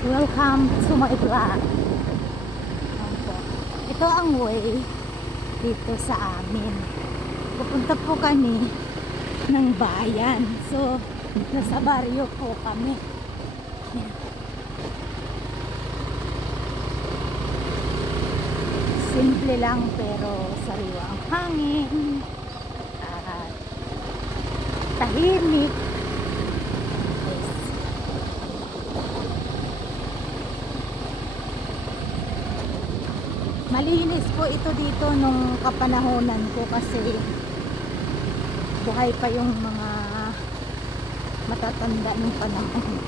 Welcome to my vlog. Ayan po. Ito ang way dito sa amin. Pupunta po kami ng bayan. So, nasa baryo po kami. Ayan. Simple lang pero sariwa ang hangin. At tahimik. Malinis po ito dito nung kapanahonan ko kasi buhay pa yung mga matatanda ng panahon.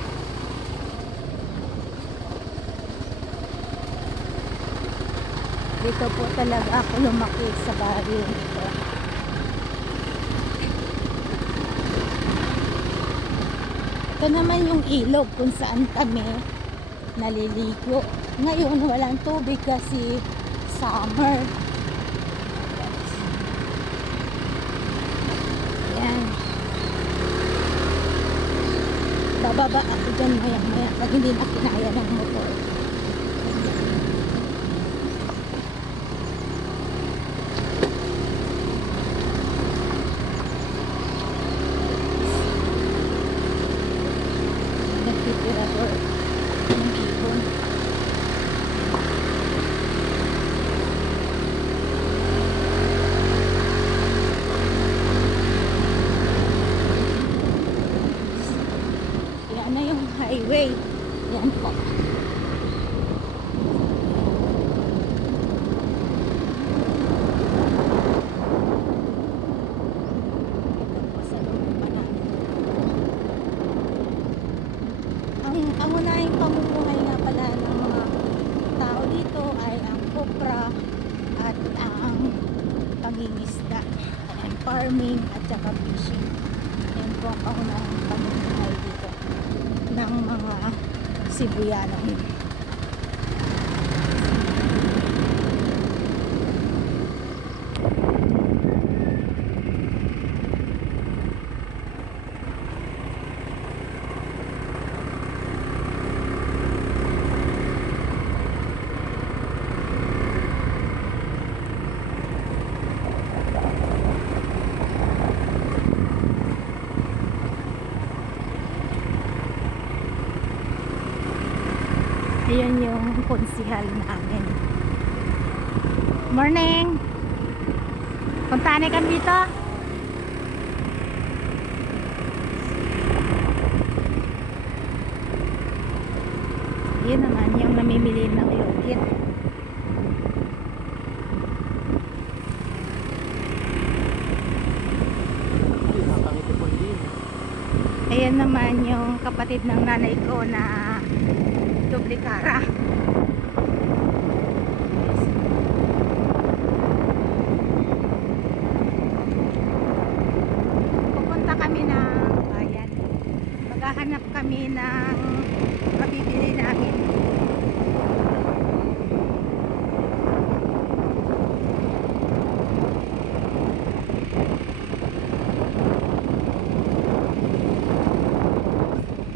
Dito po talaga ako lumaki sa baryo dito. Ito naman yung ilog kung saan kami naliligo. Ngayon walang tubig kasi summer. Yan. Bababa ako dyan maya pag hindi na kinaya ng motor. Nagtitira ko ng ibon. Yan na yung highway. Yan po. Ang unahing pamumuhay nga pala ng mga tao dito ay ang kopra at ang pangingisda and farming at saka fishing. Yan po ang pangunahing pamumuhay dito ng mga Sibuyano. Ayan yung konsihal namin. Morning! Puntahan kami dito. Ayan naman yung namimili ng yogurt. Ayan naman yung kapatid ng nanay ko na duplikara. Pupunta kami ng bayan. Maghahanap kami ng mabibili namin.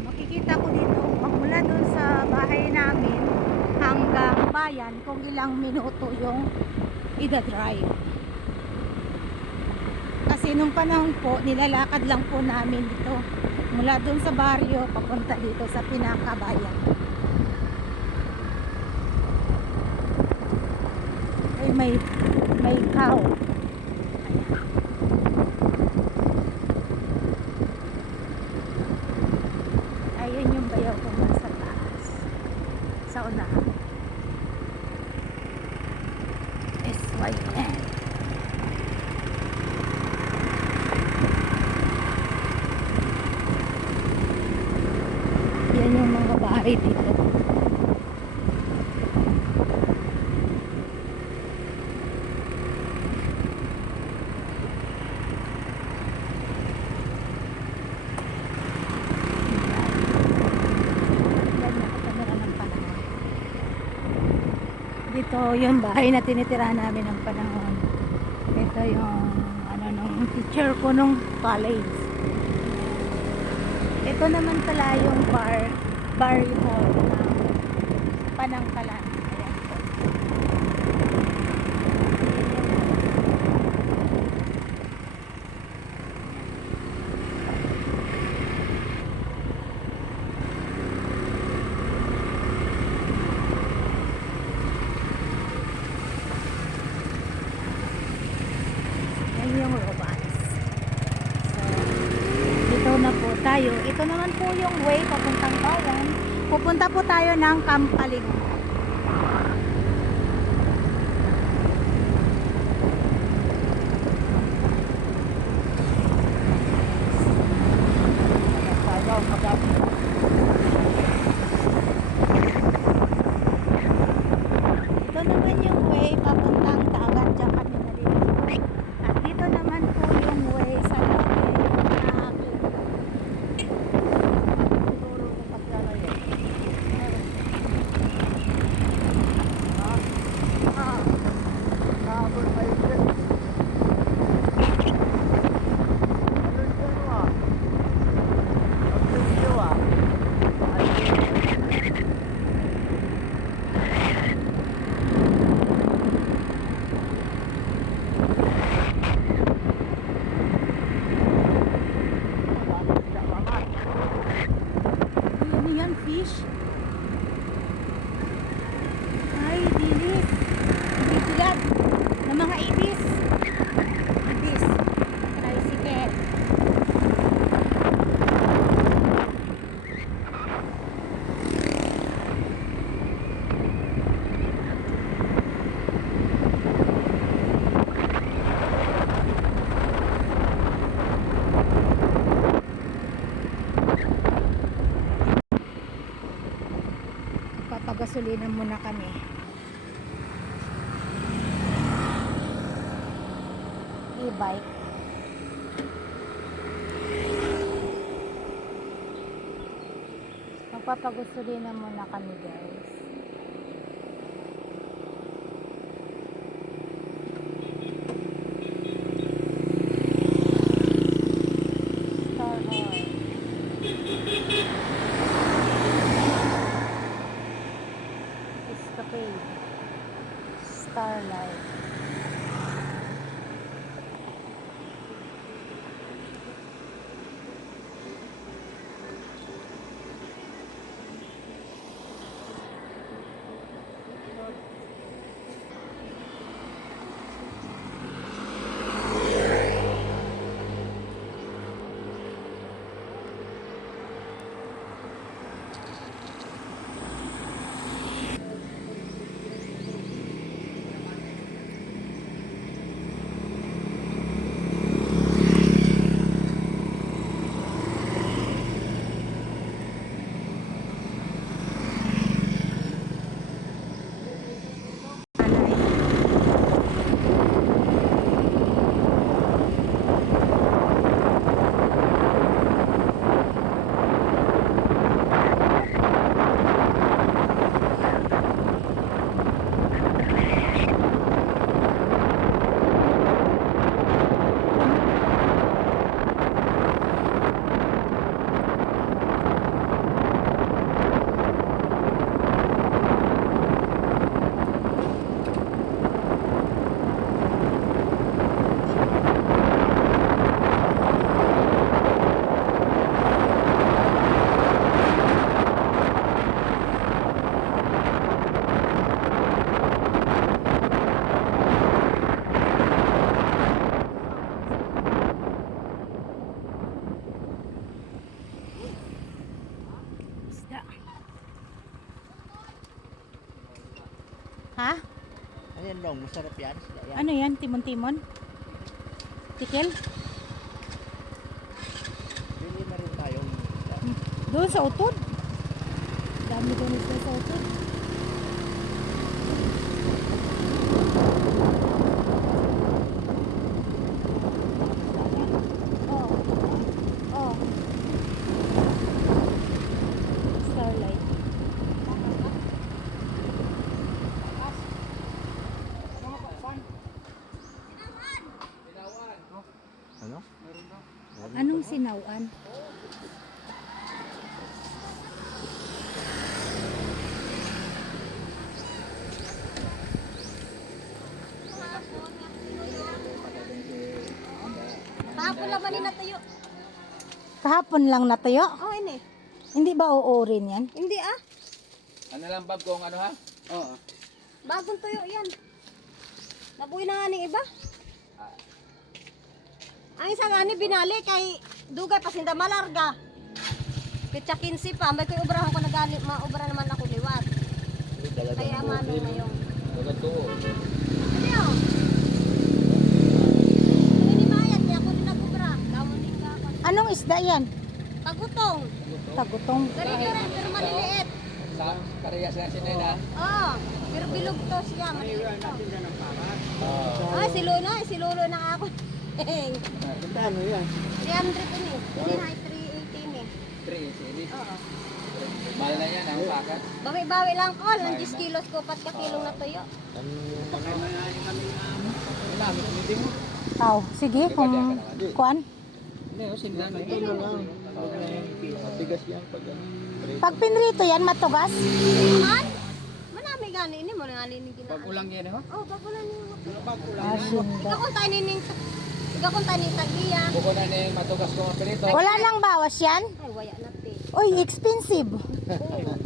Makikita ko dito magmula dun sa bahay namin hanggang bayan kung ilang minuto yung ida-drive. Kasi nung panahon po nilalakad lang po namin dito mula dun sa baryo papunta dito sa pinakabayan. Ay may cow. Ayan yung bayaw ko sa taas sa unahan. SYN. Yan yung mga bahay dito. Dito yung bahay na tinitirahan namin ng panahon. Ito yung nung teacher ko nung college. Ito naman pala yung barrio hall ng ng kalan. Ayan po. Yan yung robots. So, dito na po tayo. Ito naman po yung way papuntang bayan. Pupunta po tayo ng Kampaling. Ito naman yung way papuntang Dagat, dyan kami nalilito. At dito naman po yung way sa Loke. Siguro na paglalayo. Ano yan, fish? Ay, dilis. Bibilad ng mga ibis. Ibis. Tricycle. Papagasolina muna kami. E-bike. Magpapagasolina muna kami, guys. Star Oil. Escapade. Starlight. Isda. Ha? Ayan long, masarap yan. Yan. Ano yan? Timon-timon? Tikil? Bili na rin tayo. Doon sa utod. Dami doon sa utod. Oh. Oh. Starlight. Ano? Anong sinawan? Kahapon lang manin natuyo. Kahapon lang natuyo. Oh, ini. Hindi ba uurin yan? Hindi ah. Ano lang Bob kung ano ha? Oo. Bagong tuyo yan. Nabuhay na nga ng iba. Ang isa nga ni binali kay dugay pasinda malarga. Pitsa 15 pa. May ko'y ubrahan ko nagali. Maubra naman ako liwat. Kaya mano ngayon. Tugo. Ano yun? Ang inimayat niya ako din nag-ubra. Gawin din ka ako. Anong isda yan? Tagutong. Tagutong. Ganito rin pero maliliit. Sa karya sa sinena. Oo. Pero bilog to siya. Maliliit to. Ay, si Lolo na ako. Magkano yan? 300 ini. Ini high 380 ni. 3 sini. Oo. Mahal na yan ang pakat. Bawi-bawi lang ko. Lang 10 kilos ko. Pat ka kilong na tuyo. Namin hindi mo. Aw, sige kung kuan. Hindi, sindan. Kilo lang. Matigas yan pag ano. Pag pinrito yan matugas. Man? Manami gani ini mo nga ni Pag ginaan. ulang yan ha? Oh, bagulan ni mo. Asinda. Ikaw kung tayo nining ikaw kung tayo ni tagiya. Buko na ni matugas ko ang pirito. Wala nang bawas yan? Ay, waya na te. Uy, expensive. Ay, kung man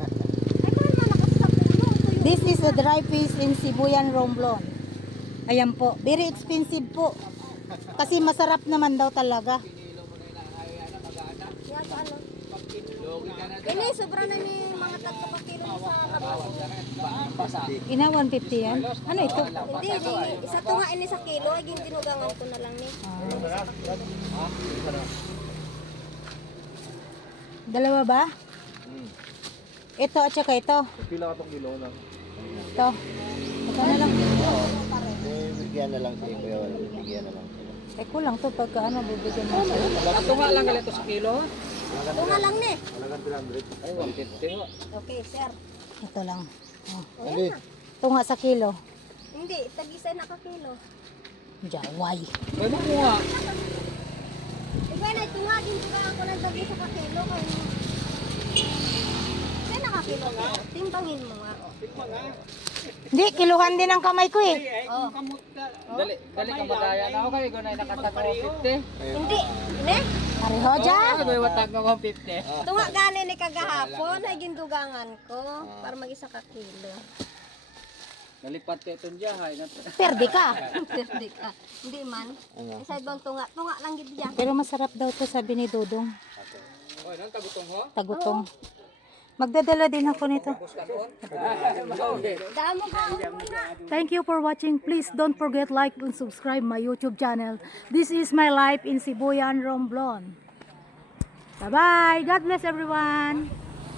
nakasap ulo. This is a dry fish in Sibuyan Romblon. Ayan po, very expensive po. Kasi masarap naman daw talaga. Yan ano. Logi ka na Ini sobra na ni mga tagpo ka kilo ni sa labas. Pasa. Ina 150 yan? Ano ito? Hindi, isa to nga ini sa kilo ay gintinugangan ko na lang ni. Dalawa ba? Ito at saka ito. Pila ka pang kilo lang. Ito. Ito na lang. Bigyan na lang siya. Kuya, bigyan na lang sila. Eh kulang to pagka ano bibigyan mo siya. Ato nga lang galito sa kilo. Ito nga lang ni. Halagang 300. Ay, 150 ho. Okay, sir. Ito lang. Oh. Ano? Ito nga sa kilo. Hindi, tag-isa na ka kilo. Jaway. May mo nga. Ikaw na ito nga, gintinugangan ko ng tag-isa ka kilo. Kaya nakakilo ko. Timbangin mo nga. Hindi, kiluhan din ang kamay ko eh. Oh. Dali ka madaya na ako kayo kung na nakatag ko 50. Hindi. Ne? Pareho dyan. May watag ko 50. Tunga gani ni kagahapon ay gindugangan ko para mag-isa ka kilo. Nalipat ka itong diyahay. Perde ka. Hindi ka. Hindi man. Isa ibang tunga. Tunga lang gid diyan. Pero masarap daw to sabi ni Dodong. Oy, nang tagutong ho. Tagutong. Magdadala din ako nito. Damo ka muna. Thank you for watching. Please don't forget like and subscribe my YouTube channel. This is my life in Sibuyan, Romblon. Bye-bye. God bless everyone.